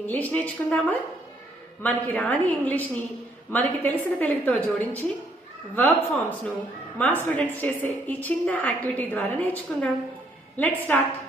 English నేర్చుకుందామా? మనకి రాని ఇంగ్లీష్ని మనకి తెలిసిన తెలుగుతో జోడించి వర్బ్ ఫామ్స్ను మా స్టూడెంట్స్ చేసే ఈ చిన్న యాక్టివిటీ ద్వారా నేర్చుకుందాం. Let's start.